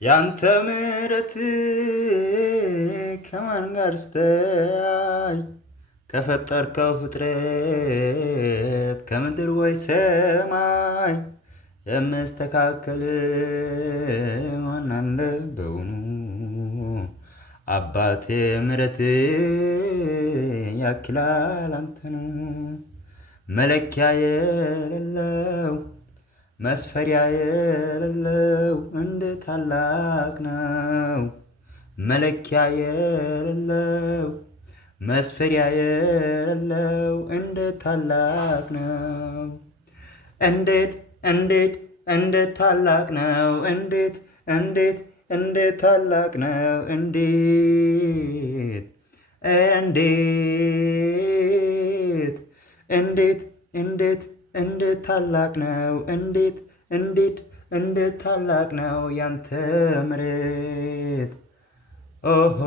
ያንተ ምሕረት ከማን ጋር ስተያይ ከፈጠርከው ፍጥረት ከምድር ወይ ሰማይ የመስተካከል ማን አለ በውኑ? አባቴ ምሕረት ያክላል አንተን መለኪያ የሌለው መስፈሪያ የሌለው እንደ ታላቅ ነው። መለኪያ የሌለው መስፈሪያ የሌለው እንደ ታላቅ ነው። እንዴት እንዴት እንዴት ታላቅ ነው! እንዴት እንዴት እንዴት ታላቅ ነው! እንዴት እንዴት እንዴት እንዴት እንዴት ታላቅ ነው! እንዴት እንዴት እንዴት ታላቅ ነው ያንተ ምሕረት! ኦሆ